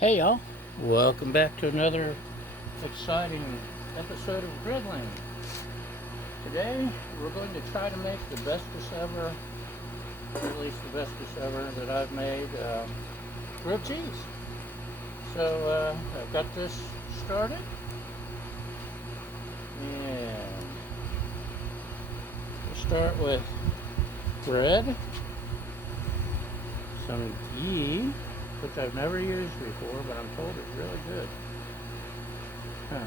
Hey y'all, welcome back to another exciting episode of Griddling. Today we're going to try to make the bestest ever, or at least the bestest ever that I've made, grilled cheese. So I've got this started, and we'll start with bread, some ghee, which I've never used before, but I'm told it's really good. Huh.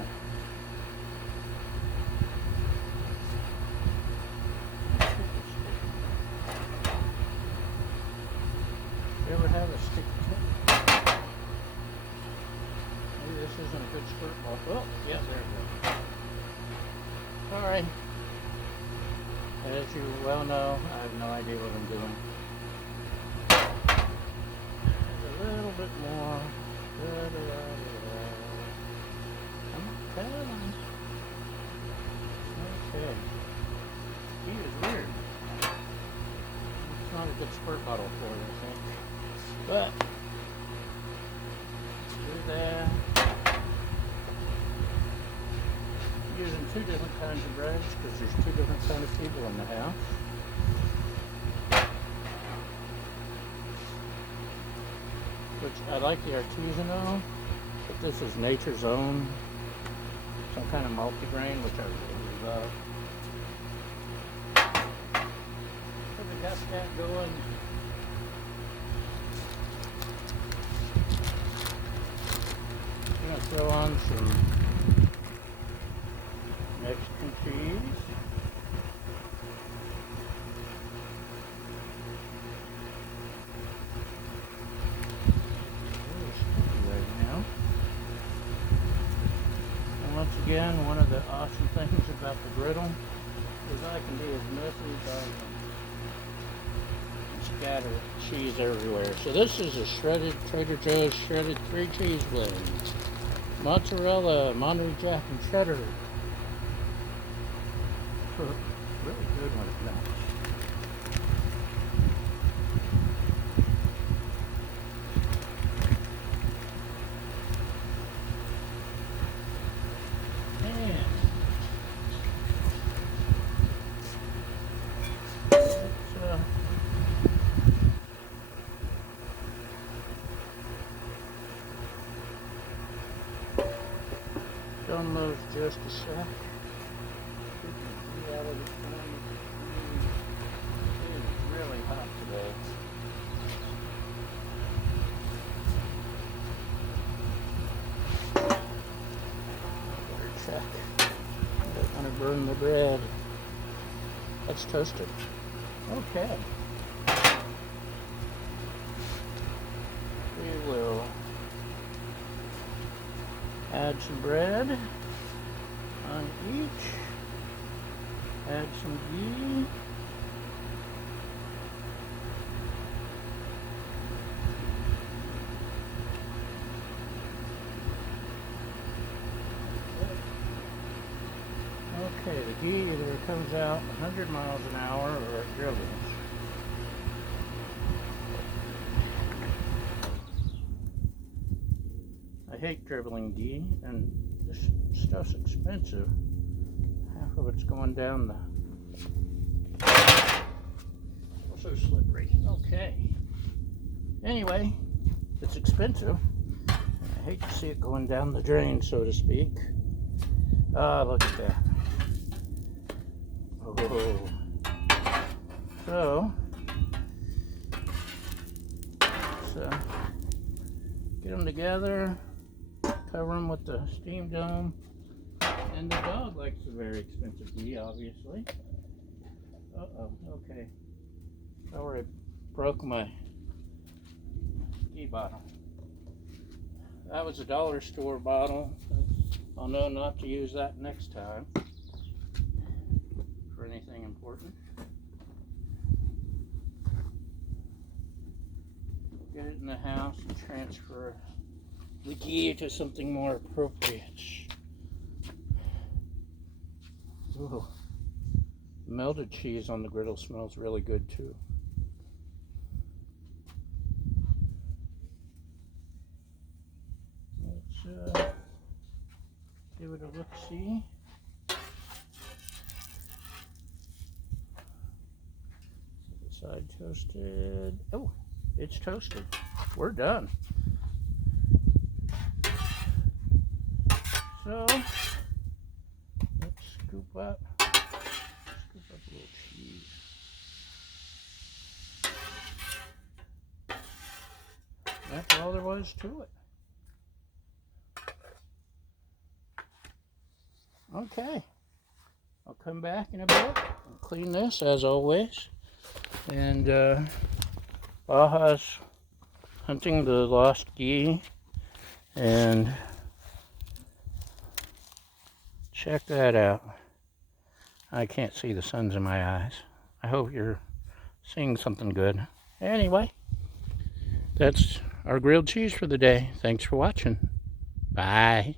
You ever have a stick tip? Maybe this isn't a good squirt ball. Oh, yeah, there it goes. Alright. As you well know, I have no idea what I'm doing. A little bit more. I'm telling. Okay. He is weird. It's not a good squirt bottle for it, I think. But let's do that. Using two different kinds of breads because there's two different kinds of people in the house. Which I like the artisanal, but this is Nature's Own, some kind of multigrain, which I really love. So we got that going. I'm gonna throw on some Mexican cheese. Once again, one of the awesome things about the griddle is I can be as messy as I can scatter cheese everywhere. So this is a shredded Trader Joe's shredded 3 cheese blends. Mozzarella, Monterey Jack, and cheddar. Really good when it melts. Almost just a sec. It is really hot today. Better check. I don't want to burn the bread. That's toasted. Okay. We will add some bread on each. Add some ghee. Okay, the ghee either comes out 100 miles an hour or it dribbles. I hate dribbling ghee, and this stuff's expensive. Half of it's going down the... So slippery. Okay. Anyway, it's expensive. I hate to see it going down the drain, so to speak. Ah, look at that. Oh. So, get them together, cover them with the steam dome, and the dog likes the very expensive ghee, obviously. Uh-oh, okay. I already broke my ghee bottle. That was a dollar store bottle. I'll know not to use that next time for anything important. Get it in the house and transfer the ghee to something more appropriate. Ooh. Melted cheese on the griddle smells really good too. give it a look-see. Side toasted. Oh, it's toasted. We're done. So let's scoop up a little cheese. That's all there was to it. Okay, I'll come back in a bit and clean this as always. And Baja's hunting the lost ghee, and check that out. I can't see, the sun's in my eyes. I hope you're seeing something good. Anyway, that's our grilled cheese for the day. Thanks for watching. Bye.